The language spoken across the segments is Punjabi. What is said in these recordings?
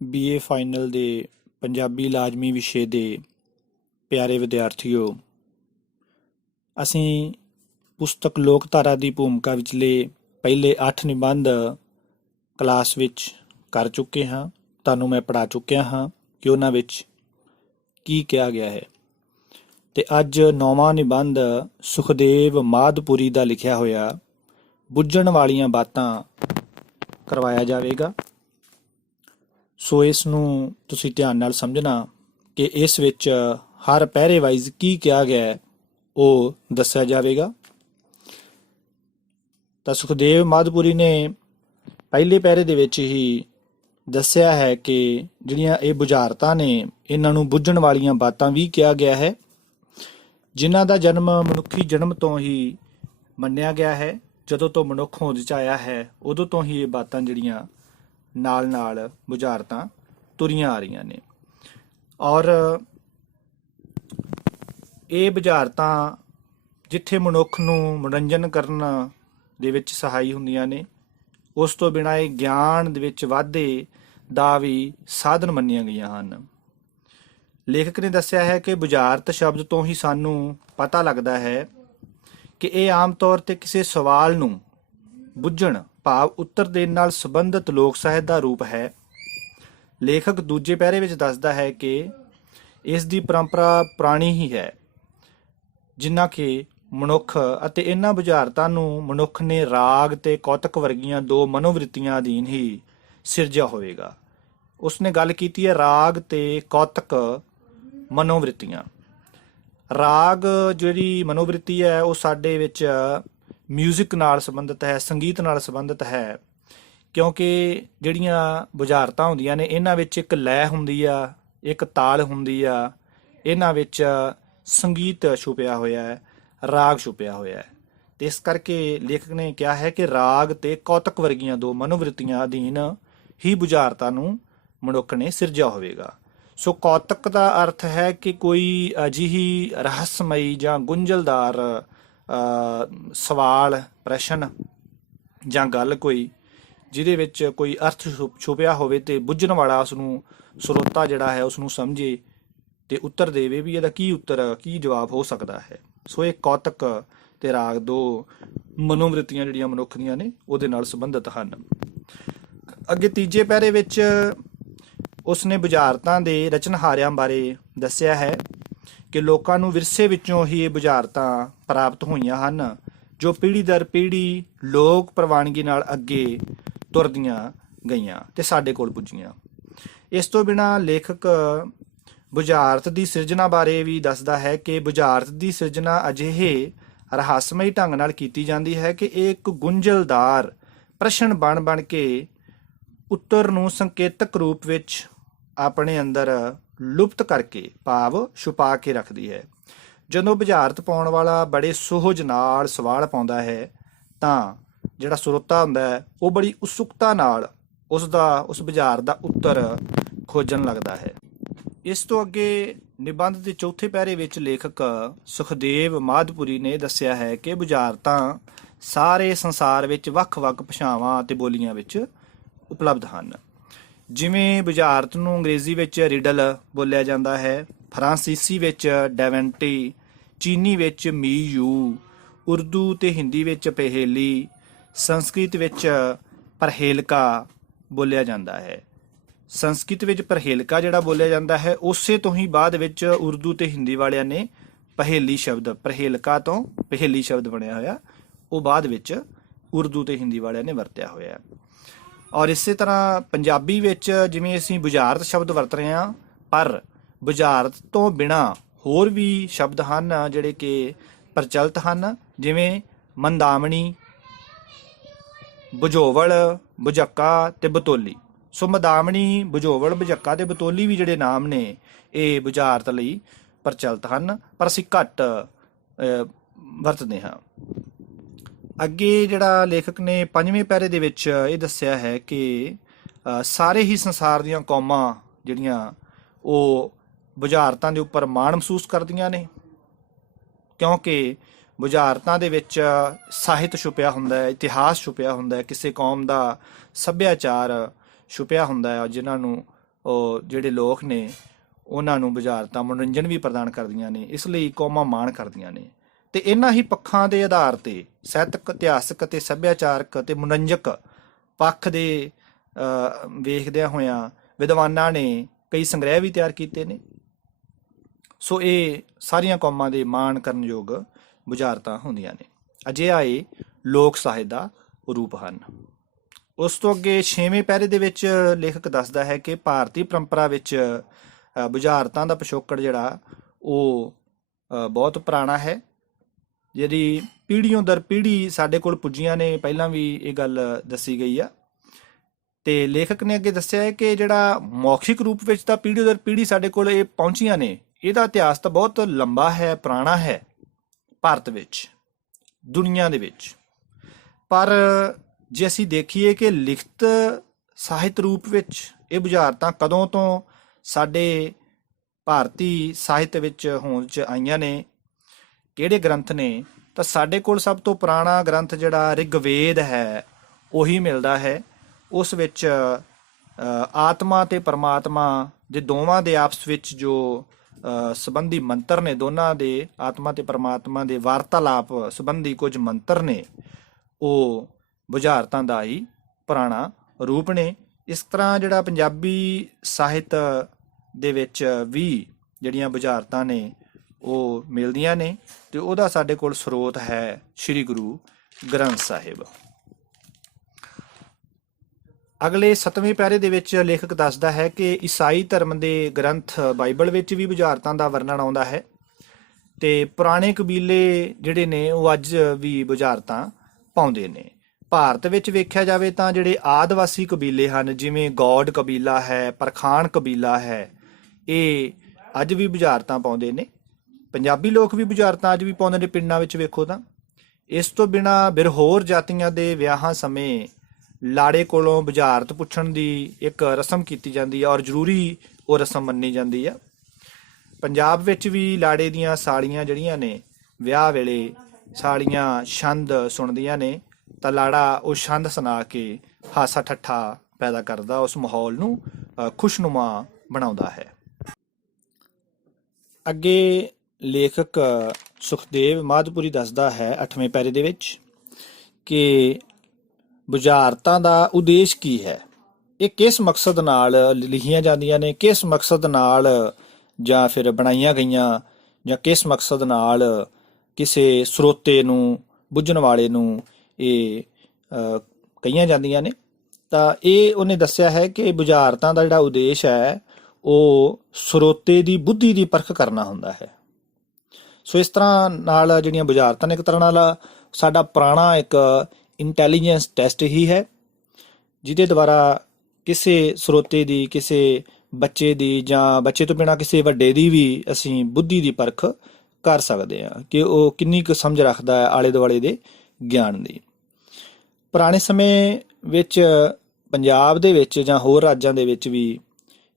BA ਫਾਈਨਲ ਦੇ ਪੰਜਾਬੀ ਲਾਜ਼ਮੀ ਵਿਸ਼ੇ ਦੇ ਪਿਆਰੇ ਵਿਦਿਆਰਥੀਓ, ਅਸੀਂ ਪੁਸਤਕ ਲੋਕਧਾਰਾ ਦੀ ਭੂਮਿਕਾ ਵਿਚਲੇ ਪਹਿਲੇ 8 ਨਿਬੰਧ ਕਲਾਸ ਵਿੱਚ ਕਰ ਚੁੱਕੇ ਹਾਂ। ਤੁਹਾਨੂੰ ਮੈਂ ਪੜ੍ਹਾ ਚੁੱਕਿਆ ਹਾਂ ਕਿ ਉਹਨਾਂ ਵਿੱਚ ਕੀ ਕਿਹਾ ਗਿਆ ਹੈ। ਤੇ ਅੱਜ 9ਵਾਂ ਨਿਬੰਧ ਸੁਖਦੇਵ ਮਾਧਪੁਰੀ ਦਾ ਲਿਖਿਆ ਹੋਇਆ ਬੁੱਝਣ ਵਾਲੀਆਂ ਬਾਤਾਂ ਕਰਵਾਇਆ ਜਾਵੇਗਾ। ਸੋ ਇਸ ਨੂੰ ਤੁਸੀਂ ਧਿਆਨ ਨਾਲ ਸਮਝਣਾ ਕਿ ਇਸ ਵਿੱਚ ਹਰ ਪਹਿਰੇ ਵਾਈਜ਼ ਕੀ ਕਿਹਾ ਗਿਆ ਹੈ ਉਹ ਦੱਸਿਆ ਜਾਵੇਗਾ। ਤਾਂ ਸੁਖਦੇਵ ਮਾਧਪੁਰੀ ਨੇ ਪਹਿਲੇ ਪਹਿਰੇ ਦੇ ਵਿੱਚ ਹੀ ਦੱਸਿਆ ਹੈ ਕਿ ਜਿਹੜੀਆਂ ਇਹ ਬੁਝਾਰਤਾਂ ਨੇ ਇਹਨਾਂ ਨੂੰ ਬੁੱਝਣ ਵਾਲੀਆਂ ਬਾਤਾਂ ਵੀ ਕਿਹਾ ਗਿਆ ਹੈ, ਜਿਨ੍ਹਾਂ ਦਾ ਜਨਮ ਮਨੁੱਖੀ ਜਨਮ ਤੋਂ ਹੀ ਮੰਨਿਆ ਗਿਆ ਹੈ। ਜਦੋਂ ਤੋਂ ਮਨੁੱਖ ਹੋਂਦ 'ਚ ਆਇਆ ਹੈ ਉਦੋਂ ਤੋਂ ਹੀ ਇਹ ਬਾਤਾਂ ਜਿਹੜੀਆਂ ਨਾਲ ਨਾਲ ਬੁਝਾਰਤਾਂ ਤੁਰੀਆਂ ਆ ਰਹੀਆਂ ਨੇ। ਔਰ ਇਹ ਬੁਝਾਰਤਾਂ ਜਿੱਥੇ ਮਨੁੱਖ ਨੂੰ ਮਨੋਰੰਜਨ ਕਰਨ ਦੇ ਵਿੱਚ ਸਹਾਈ ਹੁੰਦੀਆਂ ਨੇ, ਉਸ ਤੋਂ ਬਿਨਾਂ ਇਹ ਗਿਆਨ ਦੇ ਵਿੱਚ ਵਾਧੇ ਦਾ ਵੀ ਸਾਧਨ ਮੰਨੀਆਂ ਗਈਆਂ ਹਨ। ਲੇਖਕ ਨੇ ਦੱਸਿਆ ਹੈ ਕਿ ਬੁਝਾਰਤ ਸ਼ਬਦ ਤੋਂ ਹੀ ਸਾਨੂੰ ਪਤਾ ਲੱਗਦਾ ਹੈ ਕਿ ਇਹ ਆਮ ਤੌਰ ਤੇ ਕਿਸੇ ਸਵਾਲ ਨੂੰ ਬੁੱਝਣ ਭਾਵ ਉੱਤਰ ਦੇਣ ਨਾਲ ਸੰਬੰਧਿਤ ਲੋਕ ਸਾਹਿਤ ਦਾ ਰੂਪ ਹੈ। ਲੇਖਕ ਦੂਜੇ ਪਹਿਰੇ ਵਿੱਚ ਦੱਸਦਾ ਹੈ ਕਿ ਇਸ ਦੀ ਪਰੰਪਰਾ ਪੁਰਾਣੀ ਹੀ ਹੈ, ਜਿੰਨਾ ਕਿ ਮਨੁੱਖ ਅਤੇ ਇਹਨਾਂ ਬੁਝਾਰਤਾਂ ਨੂੰ ਮਨੁੱਖ ਨੇ ਰਾਗ ਤੇ ਕੌਤਕ ਵਰਗੀਆਂ ਦੋ ਮਨੋਵਿਰਤੀਆਂ ਅਧੀਨ ਹੀ ਸਿਰਜਿਆ ਹੋਵੇਗਾ। ਉਸਨੇ ਗੱਲ ਕੀਤੀ ਹੈ ਰਾਗ ਤੇ ਕੌਤਕ ਮਨੋਵਿਰਤੀਆਂ। ਰਾਗ ਜਿਹੜੀ ਮਨੋਵਿਰਤੀ ਹੈ ਉਹ ਸਾਡੇ ਵਿੱਚ ਮਿਊਜ਼ਿਕ ਨਾਲ ਸੰਬੰਧਿਤ ਹੈ, ਸੰਗੀਤ ਨਾਲ ਸੰਬੰਧਿਤ ਹੈ, ਕਿਉਂਕਿ ਜਿਹੜੀਆਂ ਬੁਝਾਰਤਾਂ ਹੁੰਦੀਆਂ ਨੇ ਇਹਨਾਂ ਵਿੱਚ ਇੱਕ ਲੈਅ ਹੁੰਦੀ ਆ, ਇੱਕ ਤਾਲ ਹੁੰਦੀ ਆ, ਇਹਨਾਂ ਵਿੱਚ ਸੰਗੀਤ ਛੁਪਿਆ ਹੋਇਆ ਹੈ, ਰਾਗ ਛੁਪਿਆ ਹੋਇਆ ਹੈ। ਤੇ ਇਸ ਕਰਕੇ ਲੇਖਕ ਨੇ ਕਿਹਾ ਹੈ ਕਿ ਰਾਗ ਤੇ ਕੌਤਕ ਵਰਗੀਆਂ ਦੋ ਮਨੋਵਿਰਤੀਆਂ ਅਧੀਨ ਹੀ ਬੁਝਾਰਤਾਂ ਨੂੰ ਮਨੁੱਖ ਨੇ ਸਿਰਜਿਆ ਹੋਵੇਗਾ। ਸੋ ਕੌਤਕ ਦਾ ਅਰਥ ਹੈ ਕਿ ਕੋਈ ਅਜਿਹੀ ਰਹੱਸਮਈ ਜਾਂ ਗੁੰਝਲਦਾਰ ਸਵਾਲ, ਪ੍ਰਸ਼ਨ ਜਾਂ ਗੱਲ ਕੋਈ ਜਿਹਦੇ ਵਿੱਚ ਕੋਈ ਅਰਥ ਛੁਪਿਆ ਹੋਵੇ ਤੇ ਬੁੱਝਣ ਵਾਲਾ ਉਸਨੂੰ ਸਰੋਤਾ ਜਿਹੜਾ ਹੈ ਉਸਨੂੰ ਸਮਝੇ ਤੇ ਉੱਤਰ ਦੇਵੇ ਵੀ ਇਹਦਾ ਕੀ ਜਵਾਬ ਹੋ ਸਕਦਾ ਹੈ। ਸੋ ਇਹ ਕੌਤਕ ਤੇ ਰਾਗ ਦੋ ਮਨੋਵਿਰਤੀਆਂ ਜਿਹੜੀਆਂ ਮਨੁੱਖ ਦੀਆਂ ਨੇ ਉਹਦੇ ਨਾਲ ਸੰਬੰਧਿਤ ਹਨ। ਅੱਗੇ ਤੀਜੇ ਪਹਿਰੇ ਵਿੱਚ ਉਸਨੇ ਬੁਝਾਰਤਾਂ ਦੇ ਰਚਨਹਾਰਿਆਂ ਬਾਰੇ ਦੱਸਿਆ ਹੈ ਕਿ ਲੋਕਾਂ ਨੂੰ ਵਿਰਸੇ ਵਿੱਚੋਂ ਹੀ ਇਹ ਬੁਝਾਰਤਾਂ ਪ੍ਰਾਪਤ ਹੋਈਆਂ ਹਨ, ਜੋ ਪੀੜ੍ਹੀ ਦਰ ਪੀੜ੍ਹੀ ਲੋਕ ਪ੍ਰਵਾਨਗੀ ਨਾਲ ਅੱਗੇ ਤੁਰਦੀਆਂ ਗਈਆਂ ਤੇ ਸਾਡੇ ਕੋਲ ਪੁੱਜੀਆਂ। ਇਸ ਤੋਂ ਬਿਨਾਂ ਲੇਖਕ ਬੁਝਾਰਤ ਦੀ ਸਿਰਜਣਾ ਬਾਰੇ ਵੀ ਦੱਸਦਾ ਹੈ ਕਿ ਬੁਝਾਰਤ ਦੀ ਸਿਰਜਣਾ ਅਜਿਹੇ ਰਹੱਸਮਈ ਢੰਗ ਨਾਲ ਕੀਤੀ ਜਾਂਦੀ ਹੈ ਕਿ ਇਹ ਇੱਕ ਗੁੰਝਲਦਾਰ ਪ੍ਰਸ਼ਨ ਬਣ ਕੇ ਉੱਤਰ ਨੂੰ ਸੰਕੇਤਕ ਰੂਪ ਵਿੱਚ ਆਪਣੇ ਅੰਦਰ ਲੁਪਤ ਕਰਕੇ ਭਾਵ ਛੁਪਾ ਕੇ ਰੱਖਦੀ ਹੈ। ਜਦੋਂ ਬੁਝਾਰਤ ਪਾਉਣ ਵਾਲਾ ਬੜੇ ਸੁਹਜ ਨਾਲ ਸਵਾਲ ਪਾਉਂਦਾ ਹੈ ਤਾਂ ਜਿਹੜਾ ਸਰੋਤਾ ਹੁੰਦਾ ਹੈ ਉਹ ਬੜੀ ਉਤਸੁਕਤਾ ਨਾਲ ਉਸ ਬੁਝਾਰਤ ਦਾ ਉੱਤਰ ਖੋਜਣ ਲੱਗਦਾ ਹੈ। ਇਸ ਤੋਂ ਅੱਗੇ ਨਿਬੰਧ ਦੇ ਚੌਥੇ ਪਹਿਰੇ ਵਿੱਚ ਲੇਖਕ ਸੁਖਦੇਵ ਮਾਧਪੁਰੀ ਨੇ ਦੱਸਿਆ ਹੈ ਕਿ ਬੁਝਾਰਤਾਂ ਸਾਰੇ ਸੰਸਾਰ ਵਿੱਚ ਵੱਖ-ਵੱਖ ਭਾਸ਼ਾਵਾਂ ਅਤੇ ਬੋਲੀਆਂ ਵਿੱਚ ਉਪਲਬਧ ਹਨ। ਜਿਵੇਂ ਬੁਝਾਰਤ ਨੂੰ ਅੰਗਰੇਜ਼ੀ ਵਿੱਚ ਰਿਡਲ ਬੋਲਿਆ ਜਾਂਦਾ ਹੈ, ਫਰਾਂਸੀਸੀ ਵਿੱਚ ਡੈਵੈਂਟੀ, ਚੀਨੀ ਵਿੱਚ ਮੀਯੂ, ਉਰਦੂ ਤੇ ਹਿੰਦੀ ਵਿੱਚ ਪਹੇਲੀ, ਸੰਸਕ੍ਰਿਤ ਵਿੱਚ ਪਰਹੇਲਕਾ ਬੋਲਿਆ ਜਾਂਦਾ ਹੈ। ਸੰਸਕ੍ਰਿਤ ਵਿੱਚ ਪਰਹੇਲਕਾ ਜਿਹੜਾ ਬੋਲਿਆ ਜਾਂਦਾ ਹੈ ਉਸੇ ਤੋਂ ਹੀ ਬਾਅਦ ਵਿੱਚ ਉਰਦੂ ਤੇ ਹਿੰਦੀ ਵਾਲਿਆਂ ਨੇ ਪਹੇਲੀ ਸ਼ਬਦ, ਪਰਹੇਲਕਾ ਤੋਂ ਪਹੇਲੀ ਸ਼ਬਦ ਬਣਿਆ ਹੋਇਆ, ਉਹ ਬਾਅਦ ਵਿੱਚ ਉਰਦੂ ਤੇ ਹਿੰਦੀ ਵਾਲਿਆਂ ਨੇ ਵਰਤਿਆ ਹੋਇਆ। ਔਰ ਇਸੇ ਤਰ੍ਹਾਂ ਪੰਜਾਬੀ ਵਿੱਚ ਜਿਵੇਂ ਅਸੀਂ ਬੁਝਾਰਤ ਸ਼ਬਦ ਵਰਤ ਰਹੇ ਹਾਂ, ਪਰ ਬੁਝਾਰਤ ਤੋਂ ਬਿਨਾਂ ਹੋਰ ਵੀ ਸ਼ਬਦ ਹਨ ਜਿਹੜੇ ਕਿ ਪ੍ਰਚਲਿਤ ਹਨ, ਜਿਵੇਂ ਮੰਦਾਵਣੀ, ਬੁਝੋਵਲ, ਬੁਝੱਕਾ ਤੇ ਬਤੌਲੀ। ਸੋ ਮੰਦਾਵਣੀ, ਬੁਝੋਵਲ, ਬੁਝੱਕਾ ਤੇ ਬਤੌਲੀ ਵੀ ਜਿਹੜੇ ਨਾਮ ਨੇ ਇਹ ਬੁਝਾਰਤ ਲਈ ਪ੍ਰਚਲਿਤ ਹਨ, ਪਰ ਅਸੀਂ ਘੱਟ ਵਰਤਦੇ ਹਾਂ। ਅੱਗੇ ਜਿਹੜਾ ਲੇਖਕ ਨੇ ਪੰਜਵੇਂ ਪਹਿਰੇ ਦੇ ਵਿੱਚ ਇਹ ਦੱਸਿਆ ਹੈ ਕਿ ਸਾਰੇ ਹੀ ਸੰਸਾਰ ਦੀਆਂ ਕੌਮਾਂ ਜਿਹੜੀਆਂ ਉਹ ਬੁਝਾਰਤਾਂ ਦੇ ਉੱਪਰ ਮਾਣ ਮਹਿਸੂਸ ਕਰਦੀਆਂ ਨੇ, ਕਿਉਂਕਿ ਬੁਝਾਰਤਾਂ ਦੇ ਵਿੱਚ ਸਾਹਿਤ ਛੁਪਿਆ ਹੁੰਦਾ ਹੈ, ਇਤਿਹਾਸ ਛੁਪਿਆ ਹੁੰਦਾ ਹੈ, ਕਿਸੇ ਕੌਮ ਦਾ ਸੱਭਿਆਚਾਰ ਛੁਪਿਆ ਹੁੰਦਾ ਹੈ, ਜਿਨ੍ਹਾਂ ਨੂੰ ਉਹ ਜਿਹੜੇ ਲੋਕ ਨੇ ਉਹਨਾਂ ਨੂੰ ਬੁਝਾਰਤਾਂ ਮਨੋਰੰਜਨ ਵੀ ਪ੍ਰਦਾਨ ਕਰਦੀਆਂ ਨੇ, ਇਸ ਲਈ ਕੌਮਾਂ ਮਾਣ ਕਰਦੀਆਂ ਨੇ। ਤੇ ਇਹਨਾਂ ਹੀ ਪੱਖਾਂ ਦੇ ਆਧਾਰ ਤੇ ਸਾਹਿਤਕ, ਇਤਿਹਾਸਕ ਅਤੇ ਸੱਭਿਆਚਾਰਕ ਅਤੇ ਮਨੋਰੰਜਕ ਪੱਖ ਦੇ ਵੇਖਦਿਆਂ ਹੋਇਆਂ ਵਿਦਵਾਨਾਂ ਨੇ ਕਈ ਸੰਗ੍ਰਹਿ ਵੀ ਤਿਆਰ ਕੀਤੇ ਨੇ। ਸੋ ਇਹ ਸਾਰੀਆਂ ਕੌਮਾਂ ਦੇ ਮਾਣ ਕਰਨਯੋਗ ਬੁਝਾਰਤਾਂ ਹੁੰਦੀਆਂ ਨੇ। ਅਜਿਹਾ ਇਹ ਲੋਕ ਸਾਹਿਤ ਦਾ ਰੂਪ ਹਨ। ਉਸ ਤੋਂ ਅੱਗੇ 6ਵੇਂ ਪਹਿਰੇ ਦੇ ਵਿੱਚ ਲੇਖਕ ਦੱਸਦਾ ਹੈ ਕਿ ਭਾਰਤੀ ਪਰੰਪਰਾ ਵਿੱਚ ਬੁਝਾਰਤਾਂ ਦਾ ਪਿਛੋਕੜ ਜਿਹੜਾ ਉਹ ਬਹੁਤ ਪੁਰਾਣਾ ਹੈ, ਜਿਹੜੀ ਪੀੜ੍ਹੀਓਂ ਦਰ ਪੀੜ੍ਹੀ ਸਾਡੇ ਕੋਲ ਪੁੱਜੀਆਂ ਨੇ। ਪਹਿਲਾਂ ਵੀ ਇਹ ਗੱਲ ਦੱਸੀ ਗਈ ਆ। ਤੇ ਲੇਖਕ ਨੇ ਅੱਗੇ ਦੱਸਿਆ ਹੈ ਕਿ ਜਿਹੜਾ ਮੌਖਿਕ ਰੂਪ ਵਿੱਚ ਤਾਂ ਪੀੜ੍ਹੀ ਦਰ ਪੀੜ੍ਹੀ ਸਾਡੇ ਕੋਲ ਇਹ ਪਹੁੰਚੀਆਂ ਨੇ, ਇਹਦਾ ਇਤਿਹਾਸ ਤਾਂ ਬਹੁਤ ਲੰਬਾ ਹੈ, ਪੁਰਾਣਾ ਹੈ ਭਾਰਤ ਵਿੱਚ, ਦੁਨੀਆ ਦੇ ਵਿੱਚ। ਪਰ ਜੇ ਅਸੀਂ ਦੇਖੀਏ ਕਿ ਲਿਖਤ ਸਾਹਿਤ ਰੂਪ ਵਿੱਚ ਇਹ ਬੁਝਾਰਤਾਂ ਕਦੋਂ ਤੋਂ ਸਾਡੇ ਭਾਰਤੀ ਸਾਹਿਤ ਵਿੱਚ ਹੋਂਦ 'ਚ ਆਈਆਂ ਨੇ, ਕਿਹੜੇ ਗ੍ਰੰਥ ਨੇ, ਤਾਂ ਸਾਡੇ ਕੋਲ ਸਭ ਤੋਂ ਪੁਰਾਣਾ ਗ੍ਰੰਥ ਜਿਹੜਾ ਰਿਗਵੇਦ ਹੈ ਉਹੀ ਮਿਲਦਾ ਹੈ। ਉਸ ਵਿੱਚ ਆਤਮਾ ਤੇ ਪਰਮਾਤਮਾ ਦੇ ਦੋਵਾਂ ਦੇ ਆਪਸ ਵਿੱਚ ਜੋ ਸੰਬੰਧੀ ਮੰਤਰ ਨੇ, ਦੋਨਾਂ ਦੇ ਆਤਮਾ ਤੇ ਪਰਮਾਤਮਾ ਦੇ ਵਾਰਤਾਲਾਪ ਸੰਬੰਧੀ ਕੁਝ ਮੰਤਰ ਨੇ, ਉਹ ਬੁਝਾਰਤਾਂ ਦਾ ਹੀ ਪੁਰਾਣਾ ਰੂਪ ਨੇ। ਇਸ ਤਰ੍ਹਾਂ ਜਿਹੜਾ ਪੰਜਾਬੀ ਸਾਹਿਤ ਦੇ ਵਿੱਚ ਵੀ ਜਿਹੜੀਆਂ ਬੁਝਾਰਤਾਂ ਨੇ ਉਹ ਮਿਲਦੀਆਂ ਨੇ, ਤੇ ਉਹਦਾ ਸਾਡੇ ਕੋਲ ਸਰੋਤ ਹੈ ਸ੍ਰੀ ਗੁਰੂ ਗ੍ਰੰਥ ਸਾਹਿਬ। ਅਗਲੇ 7ਵੇਂ ਪਹਿਰੇ ਦੇ ਵਿੱਚ ਲੇਖਕ ਦੱਸਦਾ ਹੈ ਕਿ ਈਸਾਈ ਧਰਮ ਦੇ ਗ੍ਰੰਥ ਬਾਈਬਲ ਵਿੱਚ ਵੀ ਬੁਝਾਰਤਾਂ ਦਾ ਵਰਣਨ ਆਉਂਦਾ ਹੈ, ਤੇ ਪੁਰਾਣੇ ਕਬੀਲੇ ਜਿਹੜੇ ਨੇ ਉਹ ਅੱਜ ਵੀ ਬੁਝਾਰਤਾਂ ਪਾਉਂਦੇ ਨੇ। ਭਾਰਤ ਵਿੱਚ ਵੇਖਿਆ ਜਾਵੇ ਤਾਂ ਜਿਹੜੇ ਆਦਿਵਾਸੀ ਕਬੀਲੇ ਹਨ, ਜਿਵੇਂ ਗੌਡ ਕਬੀਲਾ ਹੈ, ਪਰਖਾਣ ਕਬੀਲਾ ਹੈ, ਇਹ ਅੱਜ ਵੀ ਬੁਝਾਰਤਾਂ ਪਾਉਂਦੇ ਨੇ। ਪੰਜਾਬੀ ਲੋਕ ਵੀ ਬੁਝਾਰਤਾਂ ਅੱਜ ਵੀ ਪਾਉਂਦੇ ਨੇ ਪਿੰਡਾਂ ਵਿੱਚ ਵੇਖੋ ਤਾਂ। ਇਸ ਤੋਂ ਬਿਨਾਂ ਬਿਰਹੋਰ ਜਾਤੀਆਂ ਦੇ ਵਿਆਹਾਂ ਸਮੇਂ ਲਾੜੇ ਕੋਲੋਂ ਬੁਝਾਰਤ ਪੁੱਛਣ ਦੀ ਇੱਕ ਰਸਮ ਕੀਤੀ ਜਾਂਦੀ ਹੈ, ਔਰ ਜ਼ਰੂਰੀ ਉਹ ਰਸਮ ਮੰਨੀ ਜਾਂਦੀ ਆ। ਪੰਜਾਬ ਵਿੱਚ ਵੀ ਲਾੜੇ ਦੀਆਂ ਸਾਲੀਆਂ ਜਿਹੜੀਆਂ ਨੇ, ਵਿਆਹ ਵੇਲੇ ਸਾਲੀਆਂ ਛੰਦ ਸੁਣਦੀਆਂ ਨੇ, ਤਾਂ ਲਾੜਾ ਉਹ ਛੰਦ ਸੁਣਾ ਕੇ ਹਾਸਾ ਠੱਠਾ ਪੈਦਾ ਕਰਦਾ, ਉਸ ਮਾਹੌਲ ਨੂੰ ਖੁਸ਼ਨੁਮਾ ਬਣਾਉਂਦਾ ਹੈ। ਅੱਗੇ ਲੇਖਕ ਸੁਖਦੇਵ ਮਾਧਪੁਰੀ ਦੱਸਦਾ ਹੈ 8ਵੇਂ ਪਹਿਰੇ ਦੇ ਵਿੱਚ ਕਿ ਬੁਝਾਰਤਾਂ ਦਾ ਉਦੇਸ਼ ਕੀ ਹੈ, ਇਹ ਕਿਸ ਮਕਸਦ ਨਾਲ ਲਿਖੀਆਂ ਜਾਂਦੀਆਂ ਨੇ, ਕਿਸ ਮਕਸਦ ਨਾਲ ਜਾਂ ਫਿਰ ਬਣਾਈਆਂ ਗਈਆਂ, ਜਾਂ ਕਿਸ ਮਕਸਦ ਨਾਲ ਕਿਸੇ ਸਰੋਤੇ ਨੂੰ, ਬੁੱਝਣ ਵਾਲੇ ਨੂੰ ਇਹ ਕਹੀਆਂ ਜਾਂਦੀਆਂ ਨੇ। ਤਾਂ ਇਹ ਉਹਨੇ ਦੱਸਿਆ ਹੈ ਕਿ ਬੁਝਾਰਤਾਂ ਦਾ ਜਿਹੜਾ ਉਦੇਸ਼ ਹੈ ਉਹ ਸਰੋਤੇ ਦੀ ਬੁੱਧੀ ਦੀ ਪਰਖ ਕਰਨਾ ਹੁੰਦਾ ਹੈ। ਸੋ ਇਸ ਤਰ੍ਹਾਂ ਨਾਲ ਜਿਹੜੀਆਂ ਬੁਝਾਰਤਾਂ ਨੇ ਇੱਕ ਤਰ੍ਹਾਂ ਨਾਲ ਸਾਡਾ ਪੁਰਾਣਾ ਇੱਕ ਇੰਟੈਲੀਜੈਂਸ ਟੈਸਟ ਹੀ ਹੈ, ਜਿਹਦੇ ਦੁਆਰਾ ਕਿਸੇ ਸਰੋਤੇ ਦੀ, ਕਿਸੇ ਬੱਚੇ ਦੀ, ਜਾਂ ਬੱਚੇ ਤੋਂ ਬਿਨਾਂ ਕਿਸੇ ਵੱਡੇ ਦੀ ਵੀ ਅਸੀਂ ਬੁੱਧੀ ਦੀ ਪਰਖ ਕਰ ਸਕਦੇ ਹਾਂ ਕਿ ਉਹ ਕਿੰਨੀ ਕੁ ਸਮਝ ਰੱਖਦਾ ਹੈ ਆਲੇ ਦੁਆਲੇ ਦੇ ਗਿਆਨ ਦੀ। ਪੁਰਾਣੇ ਸਮੇਂ ਵਿੱਚ ਪੰਜਾਬ ਦੇ ਵਿੱਚ ਜਾਂ ਹੋਰ ਰਾਜਾਂ ਦੇ ਵਿੱਚ ਵੀ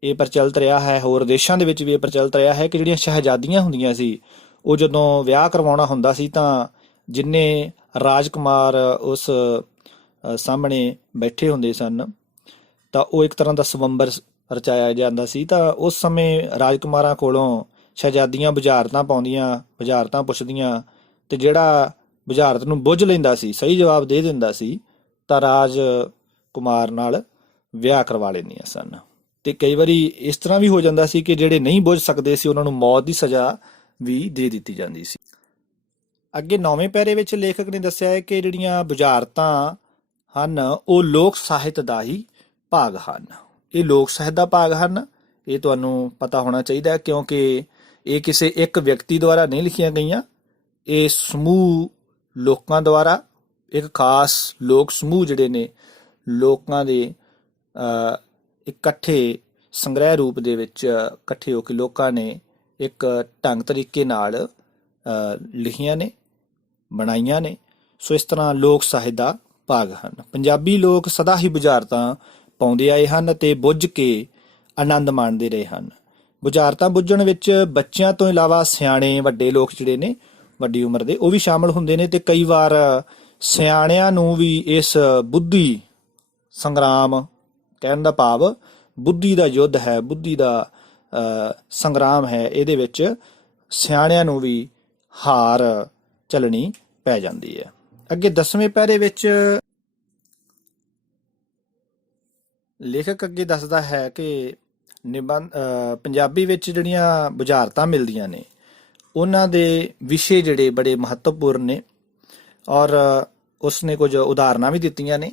ਇਹ ਪ੍ਰਚਲਿਤ ਰਿਹਾ ਹੈ, ਹੋਰ ਦੇਸ਼ਾਂ ਦੇ ਵਿੱਚ ਵੀ ਇਹ ਪ੍ਰਚਲਿਤ ਰਿਹਾ ਹੈ ਕਿ ਜਿਹੜੀਆਂ ਸ਼ਹਿਜ਼ਾਦੀਆਂ ਹੁੰਦੀਆਂ ਸੀ, ਉਹ ਜਦੋਂ ਵਿਆਹ ਕਰਵਾਉਣਾ ਹੁੰਦਾ ਸੀ ਤਾਂ ਜਿੰਨੇ ਰਾਜਕੁਮਾਰ ਉਸ ਸਾਹਮਣੇ ਬੈਠੇ ਹੁੰਦੇ ਸਨ, ਤਾਂ ਉਹ ਇੱਕ ਤਰ੍ਹਾਂ ਦਾ ਸਵੰਬਰ ਰਚਾਇਆ ਜਾਂਦਾ ਸੀ। ਤਾਂ ਉਸ ਸਮੇਂ ਰਾਜਕੁਮਾਰਾਂ ਕੋਲੋਂ ਸ਼ਹਿਜ਼ਾਦੀਆਂ ਬੁਝਾਰਤਾਂ ਪਾਉਂਦੀਆਂ, ਬੁਝਾਰਤਾਂ ਪੁੱਛਦੀਆਂ, ਤੇ ਜਿਹੜਾ ਬੁਝਾਰਤ ਨੂੰ ਬੁੱਝ ਲੈਂਦਾ ਸੀ, ਸਹੀ ਜਵਾਬ ਦੇ ਦਿੰਦਾ ਸੀ, ਤਾਂ ਰਾਜ ਕੁਮਾਰ ਨਾਲ ਵਿਆਹ ਕਰਵਾ ਲੈਂਦੀਆਂ ਸਨ। ਤੇ ਕਈ ਵਾਰੀ ਇਸ ਤਰ੍ਹਾਂ ਵੀ ਹੋ ਜਾਂਦਾ ਸੀ ਕਿ ਜਿਹੜੇ ਨਹੀਂ ਬੁੱਝ ਸਕਦੇ ਸੀ ਉਹਨਾਂ ਨੂੰ ਮੌਤ ਦੀ ਸਜ਼ਾ ਵੀ ਦੇ ਦਿੱਤੀ ਜਾਂਦੀ ਸੀ। ਅੱਗੇ 9ਵੇਂ ਪਹਿਰੇ ਵਿੱਚ ਲੇਖਕ ਨੇ ਦੱਸਿਆ ਹੈ ਕਿ ਜਿਹੜੀਆਂ ਬੁਝਾਰਤਾਂ ਹਨ ਉਹ ਲੋਕ ਸਾਹਿਤ ਦਾ ਹੀ ਭਾਗ ਹਨ। ਇਹ ਲੋਕ ਸਾਹਿਤ ਦਾ ਭਾਗ ਹਨ, ਇਹ ਤੁਹਾਨੂੰ ਪਤਾ ਹੋਣਾ ਚਾਹੀਦਾ, ਕਿਉਂਕਿ ਇਹ ਕਿਸੇ ਇੱਕ ਵਿਅਕਤੀ ਦੁਆਰਾ ਨਹੀਂ ਲਿਖੀਆਂ ਗਈਆਂ, ਇਹ ਸਮੂਹ ਲੋਕਾਂ ਦੁਆਰਾ, ਇੱਕ ਖਾਸ ਲੋਕ ਸਮੂਹ ਜਿਹੜੇ ਨੇ ਲੋਕਾਂ ਦੇ ਇਕੱਠੇ ਸੰਗ੍ਰਹਿ ਰੂਪ ਦੇ ਵਿੱਚ ਇਕੱਠੇ ਹੋ ਕੇ ਲੋਕਾਂ ਨੇ ਇੱਕ ਢੰਗ ਤਰੀਕੇ ਨਾਲ ਲਿਖੀਆਂ ਨੇ, ਬਣਾਈਆਂ ਨੇ। ਸੋ ਇਸ ਤਰ੍ਹਾਂ ਲੋਕ ਸਾਹਿਤ ਦਾ ਭਾਗ ਹਨ। ਪੰਜਾਬੀ ਲੋਕ ਸਦਾ ਹੀ ਬੁਝਾਰਤਾਂ ਪਾਉਂਦੇ ਆਏ ਹਨ ਤੇ ਬੁੱਝ ਕੇ ਆਨੰਦ ਮਾਣਦੇ ਰਹੇ ਹਨ। ਬੁਝਾਰਤਾਂ ਬੁੱਝਣ ਵਿੱਚ ਬੱਚਿਆਂ ਤੋਂ ਇਲਾਵਾ ਸਿਆਣੇ ਵੱਡੇ ਲੋਕ ਜਿਹੜੇ ਨੇ, ਵੱਡੀ ਉਮਰ ਦੇ, ਉਹ ਵੀ ਸ਼ਾਮਲ ਹੁੰਦੇ ਨੇ, ਤੇ ਕਈ ਵਾਰ ਸਿਆਣਿਆਂ ਨੂੰ ਵੀ ਇਸ ਬੁੱਧੀ ਸੰਗਰਾਮ, ਕਹਿਣ ਦਾ ਭਾਵ ਬੁੱਧੀ ਦਾ ਯੁੱਧ ਹੈ, ਬੁੱਧੀ ਦਾ ਸੰਗਰਾਮ ਹੈ, ਇਹਦੇ ਵਿੱਚ ਸਿਆਣਿਆਂ ਨੂੰ ਵੀ ਹਾਰ ਚੱਲਣੀ ਪੈ ਜਾਂਦੀ ਹੈ। ਅੱਗੇ 10ਵੇਂ ਪੈਰੇ ਵਿੱਚ ਲੇਖਕ ਅੱਗੇ ਦੱਸਦਾ ਹੈ ਕਿ ਪੰਜਾਬੀ ਵਿੱਚ ਜਿਹੜੀਆਂ ਬੁਝਾਰਤਾਂ ਮਿਲਦੀਆਂ ਨੇ ਉਹਨਾਂ ਦੇ ਵਿਸ਼ੇ ਜਿਹੜੇ ਬੜੇ ਮਹੱਤਵਪੂਰਨ ਨੇ, ਔਰ ਉਸਨੇ ਕੁਝ ਉਦਾਹਰਨਾਂ ਵੀ ਦਿੱਤੀਆਂ ਨੇ।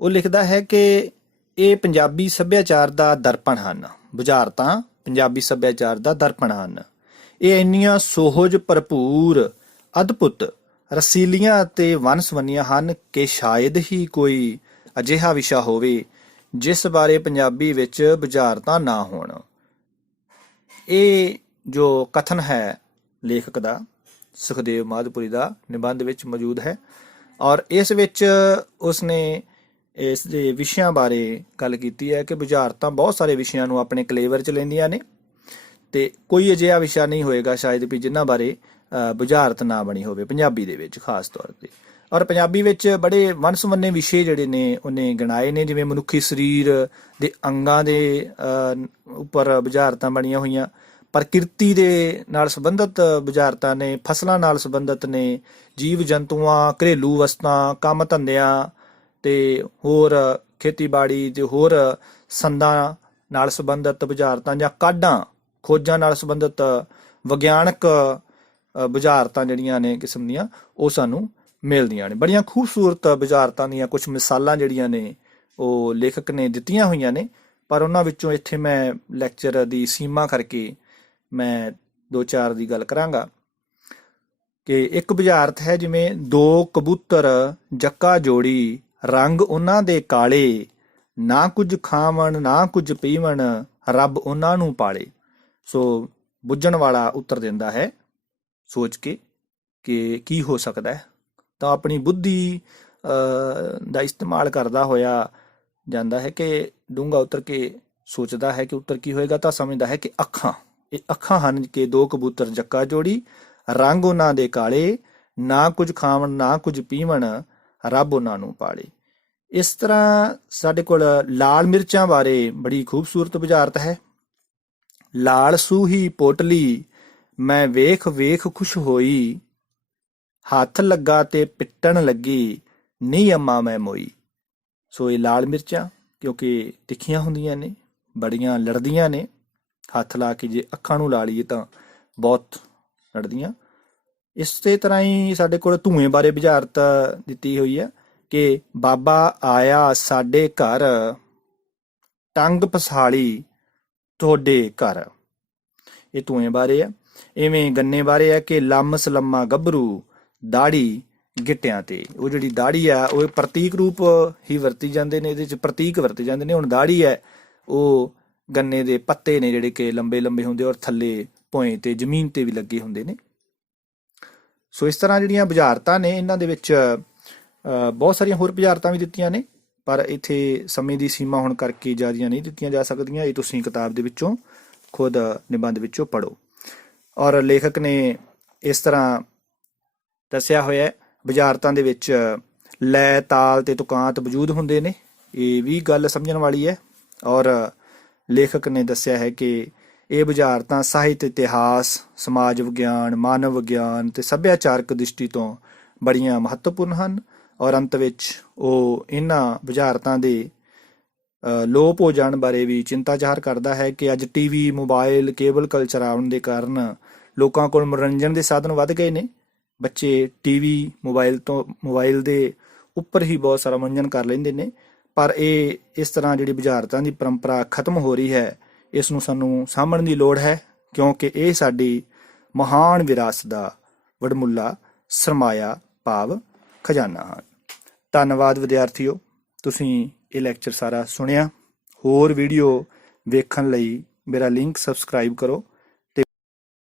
ਉਹ ਲਿਖਦਾ ਹੈ ਕਿ ਇਹ ਪੰਜਾਬੀ ਸੱਭਿਆਚਾਰ ਦਾ ਦਰਪਣ ਹਨ। ਬੁਝਾਰਤਾਂ ਪੰਜਾਬੀ ਸੱਭਿਆਚਾਰ ਦਾ ਦਰਪਣ ਹਨ। ਇਹ ਇੰਨੀਆਂ ਸੋਹਜ ਭਰਪੂਰ, ਅਦਭੁਤ, ਰਸੀਲੀਆਂ ਅਤੇ ਵੰਨ-ਸੁਵੰਨੀਆਂ ਹਨ ਕਿ ਸ਼ਾਇਦ ਹੀ ਕੋਈ ਅਜਿਹਾ ਵਿਸ਼ਾ ਹੋਵੇ ਜਿਸ ਬਾਰੇ ਪੰਜਾਬੀ ਵਿੱਚ ਬੁਝਾਰਤਾਂ ਨਾ ਹੋਣ। ਇਹ ਜੋ ਕਥਨ ਹੈ ਲੇਖਕ ਦਾ, ਸੁਖਦੇਵ ਮਾਧਪੁਰੀ ਦਾ ਨਿਬੰਧ ਵਿੱਚ ਮੌਜੂਦ ਹੈ, ਔਰ ਇਸ ਵਿੱਚ ਉਸਨੇ ਇਸ ਦੇ ਵਿਸ਼ਿਆਂ ਬਾਰੇ ਗੱਲ ਕੀਤੀ ਹੈ ਕਿ ਬੁਝਾਰਤਾਂ ਬਹੁਤ ਸਾਰੇ ਵਿਸ਼ਿਆਂ ਨੂੰ ਆਪਣੇ ਕਲੇਵਰ 'ਚ ਲੈਂਦੀਆਂ ਨੇ, ਤੇ ਕੋਈ ਅਜਿਹਾ ਵਿਸ਼ਾ ਨਹੀਂ ਹੋਏਗਾ ਸ਼ਾਇਦ ਵੀ ਜਿਨ੍ਹਾਂ ਬਾਰੇ ਬੁਝਾਰਤ ਨਾ ਬਣੀ ਹੋਵੇ ਪੰਜਾਬੀ ਦੇ ਵਿੱਚ ਖਾਸ ਤੌਰ ਤੇ। ਔਰ ਪੰਜਾਬੀ ਵਿੱਚ ਬੜੇ ਵੰਨ-ਸੁਵੰਨੇ ਵਿਸ਼ੇ ਜਿਹੜੇ ਨੇ ਉਹਨੇ ਗਿਣਾਏ ਨੇ, ਜਿਵੇਂ ਮਨੁੱਖੀ ਸਰੀਰ ਦੇ ਅੰਗਾਂ ਦੇ ਉੱਪਰ ਬੁਝਾਰਤਾਂ ਬਣੀਆਂ ਹੋਈਆਂ, ਪ੍ਰਕਿਰਤੀ ਦੇ ਨਾਲ ਸੰਬੰਧਿਤ ਬੁਝਾਰਤਾਂ ਨੇ, ਫਸਲਾਂ ਨਾਲ ਸੰਬੰਧਿਤ ਨੇ, ਜੀਵ ਜੰਤੂਆਂ, ਘਰੇਲੂ ਵਸਤਾਂ, ਕੰਮ ਧੰਦਿਆਂ ਤੇ ਹੋਰ ਖੇਤੀਬਾੜੀ ਤੇ ਹੋਰ ਸੰਦਾਂ ਨਾਲ ਸੰਬੰਧਿਤ ਬੁਝਾਰਤਾਂ, ਜਾਂ ਕਾਢਾਂ ਖੋਜਾਂ ਨਾਲ ਸੰਬੰਧਿਤ ਵਿਗਿਆਨਕ ਬੁਝਾਰਤਾਂ ਜਿਹੜੀਆਂ ਨੇ ਕਿਸਮ ਦੀਆਂ, ਉਹ ਸਾਨੂੰ ਮਿਲਦੀਆਂ ਨੇ। ਬੜੀਆਂ ਖੂਬਸੂਰਤ ਬੁਝਾਰਤਾਂ ਦੀਆਂ ਕੁਝ ਮਿਸਾਲਾਂ ਜਿਹੜੀਆਂ ਨੇ ਉਹ ਲੇਖਕ ਨੇ ਦਿੱਤੀਆਂ ਹੋਈਆਂ ਨੇ, ਪਰ ਉਹਨਾਂ ਵਿੱਚੋਂ ਇੱਥੇ ਮੈਂ ਲੈਕਚਰ ਦੀ ਸੀਮਾ ਕਰਕੇ ਮੈਂ 2-4 ਦੀ ਗੱਲ ਕਰਾਂਗਾ। ਕਿ ਇੱਕ ਬੁਝਾਰਤ ਹੈ ਜਿਵੇਂ ਦੋ ਕਬੂਤਰ ਜੱਕਾ ਜੋੜੀ, ਰੰਗ ਉਹਨਾਂ ਦੇ ਕਾਲੇ, ਨਾ ਕੁਝ ਖਾਵਣ ਨਾ ਕੁਝ ਪੀਵਣ, ਰੱਬ ਉਹਨਾਂ ਨੂੰ ਪਾਲੇ। ਸੋ ਬੁੱਝਣ ਵਾਲਾ ਉੱਤਰ ਦਿੰਦਾ ਹੈ ਸੋਚ ਕੇ ਕਿ ਕੀ ਹੋ ਸਕਦਾ ਹੈ, ਤਾਂ ਆਪਣੀ ਬੁੱਧੀ ਦਾ ਇਸਤੇਮਾਲ ਕਰਦਾ ਹੋਇਆ ਜਾਂਦਾ ਹੈ ਕਿ ਡੂੰਘਾ ਉਤਰ ਕੇ ਸੋਚਦਾ ਹੈ ਕਿ ਉੱਤਰ ਕੀ ਹੋਏਗਾ, ਤਾਂ ਸਮਝਦਾ ਹੈ ਕਿ ਅੱਖਾਂ, ਇਹ ਅੱਖਾਂ ਹਨ ਕਿ ਦੋ ਕਬੂਤਰ ਜੱਕਾ ਜੋੜੀ, ਰੰਗ ਉਹਨਾਂ ਦੇ ਕਾਲੇ, ਨਾ ਕੁਝ ਖਾਵਣ ਨਾ ਕੁਝ ਪੀਵਣ, ਰੱਬ ਉਹਨਾਂ ਨੂੰ ਪਾਲੇ। ਇਸ ਤਰ੍ਹਾਂ ਸਾਡੇ ਕੋਲ ਲਾਲ ਮਿਰਚਾਂ ਬਾਰੇ ਬੜੀ ਖੂਬਸੂਰਤ ਬੁਝਾਰਤ ਹੈ। ਲਾਲ ਸੂਹੀ ਪੋਟਲੀ, ਮੈਂ ਵੇਖ ਵੇਖ ਖੁਸ਼ ਹੋਈ, ਹੱਥ ਲੱਗਾ ਤੇ ਪਿੱਟਣ ਲੱਗੀ, ਨੀ ਅੰਮਾ ਮੈਂ ਮੋਈ। ਸੋ ਇਹ ਲਾਲ ਮਿਰਚਾਂ ਕਿਉਂਕਿ ਤਿੱਖੀਆਂ ਹੁੰਦੀਆਂ ਨੇ, ਬੜੀਆਂ ਲੜਦੀਆਂ ਨੇ, ਹੱਥ ਲਾ ਕੇ ਜੇ ਅੱਖਾਂ ਨੂੰ ਲਾ ਲਈਏ ਤਾਂ ਬਹੁਤ ਲੜਦੀਆਂ। ਇਸੇ ਤਰ੍ਹਾਂ ਹੀ ਸਾਡੇ ਕੋਲ ਧੂਏ ਬਾਰੇ ਬੁਝਾਰਤ ਦਿੱਤੀ ਹੋਈ ਹੈ ਕਿ ਬਾਬਾ ਆਇਆ ਸਾਡੇ ਘਰ, ਟੰਗ ਪਸਾਲੀ ਤੁਹਾਡੇ ਘਰ। ਇਹ ਧੂਏ ਬਾਰੇ ਹੈ। ਇਵੇਂ ਗੰਨੇ ਬਾਰੇ ਹੈ ਕਿ ਲੰਮ ਸਲੰਮਾ ਗੱਭਰੂ, ਦਾੜੀ ਗਿੱਟਿਆਂ ਤੇ। ਉਹ ਜਿਹੜੀ ਦਾੜੀ ਆ ਉਹ ਪ੍ਰਤੀਕ ਰੂਪ ਹੀ ਵਰਤੀ ਜਾਂਦੇ ਨੇ, ਇਹਦੇ ਚ ਪ੍ਰਤੀਕ ਵਰਤੇ ਜਾਂਦੇ ਨੇ। ਹੁਣ ਦਾੜੀ ਹੈ ਉਹ ਗੰਨੇ ਦੇ ਪੱਤੇ ਨੇ ਜਿਹੜੇ ਕਿ ਲੰਬੇ ਲੰਬੇ ਹੁੰਦੇ ਔਰ ਥੱਲੇ ਭੋਏ ਤੇ ਜ਼ਮੀਨ ਤੇ ਵੀ ਲੱਗੇ ਹੁੰਦੇ ਨੇ। ਸੋ ਇਸ ਤਰ੍ਹਾਂ ਜਿਹੜੀਆਂ ਬੁਝਾਰਤਾਂ ਨੇ ਇਹਨਾਂ ਦੇ ਵਿੱਚ ਬਹੁਤ ਸਾਰੀਆਂ ਹੋਰ ਬੁਝਾਰਤਾਂ ਵੀ ਦਿੱਤੀਆਂ ਨੇ, ਪਰ ਇੱਥੇ ਸਮੇਂ ਦੀ ਸੀਮਾ ਹੋਣ ਕਰਕੇ ਜ਼ਿਆਦੀਆਂ ਨਹੀਂ ਦਿੱਤੀਆਂ ਜਾ ਸਕਦੀਆਂ। ਇਹ ਤੁਸੀਂ ਕਿਤਾਬ ਦੇ ਵਿੱਚੋਂ ਖੁਦ ਨਿਬੰਧ ਵਿੱਚੋਂ ਪੜ੍ਹੋ। ਔਰ ਲੇਖਕ ਨੇ ਇਸ ਤਰ੍ਹਾਂ ਦੱਸਿਆ ਹੋਇਆ ਬੁਝਾਰਤਾਂ ਦੇ ਵਿੱਚ ਲੈ, ਤਾਲ ਤੇ ਤੁਕਾਂਤ ਵਜੂਦ ਹੁੰਦੇ ਨੇ। ਇਹ ਵੀ ਗੱਲ ਸਮਝਣ ਵਾਲੀ ਹੈ। ਔਰ ਲੇਖਕ ਨੇ ਦੱਸਿਆ ਹੈ ਕਿ ਇਹ ਬੁਝਾਰਤਾਂ ਸਾਹਿਤ, ਇਤਿਹਾਸ, ਸਮਾਜ ਵਿਗਿਆਨ, ਮਾਨਵ ਵਿਗਿਆਨ ਤੇ ਸੱਭਿਆਚਾਰਕ ਦ੍ਰਿਸ਼ਟੀ ਤੋਂ ਬੜੀਆਂ ਮਹੱਤਵਪੂਰਨ ਹਨ। ਔਰ ਅੰਤ ਵਿੱਚ ਉਹ ਇਹਨਾਂ ਬੁਝਾਰਤਾਂ ਦੇ ਲੋਪ ਹੋ ਜਾਣ ਬਾਰੇ ਵੀ ਚਿੰਤਾ ਜ਼ਾਹਰ ਕਰਦਾ ਹੈ ਕਿ ਅੱਜ ਟੀਵੀ, ਮੋਬਾਈਲ, ਕੇਬਲ ਕਲਚਰ ਆਉਣ ਦੇ ਕਾਰਨ ਲੋਕਾਂ ਕੋਲ ਮਨੋਰੰਜਨ ਦੇ ਸਾਧਨ ਵੱਧ ਗਏ ਨੇ। ਬੱਚੇ ਟੀਵੀ, ਮੋਬਾਈਲ ਦੇ ਉੱਪਰ ਹੀ ਬਹੁਤ ਸਾਰਾ ਮਨੋਰੰਜਨ ਕਰ ਲੈਂਦੇ ਨੇ, ਪਰ ਇਹ ਇਸ ਤਰ੍ਹਾਂ ਜਿਹੜੀ ਬੁਝਾਰਤਾਂ ਦੀ ਪਰੰਪਰਾ ਖਤਮ ਹੋ ਰਹੀ ਹੈ, ਇਸ ਨੂੰ ਸਾਨੂੰ ਸਾਂਭਣ ਦੀ ਲੋੜ ਹੈ, ਕਿਉਂਕਿ ਇਹ ਸਾਡੀ ਮਹਾਨ ਵਿਰਾਸਤ ਦਾ ਵਡਮੁੱਲਾ ਸਰਮਾਇਆ ਭਾਵ ਖਜ਼ਾਨਾ ਹਨ। ਧੰਨਵਾਦ ਵਿਦਿਆਰਥੀਓ, ਤੁਸੀਂ ਇਹ ਲੈਕਚਰ ਸਾਰਾ ਸੁਣਿਆ। ਹੋਰ ਵੀਡੀਓ ਵੇਖਣ ਲਈ ਮੇਰਾ ਲਿੰਕ ਸਬਸਕ੍ਰਾਈਬ ਕਰੋ।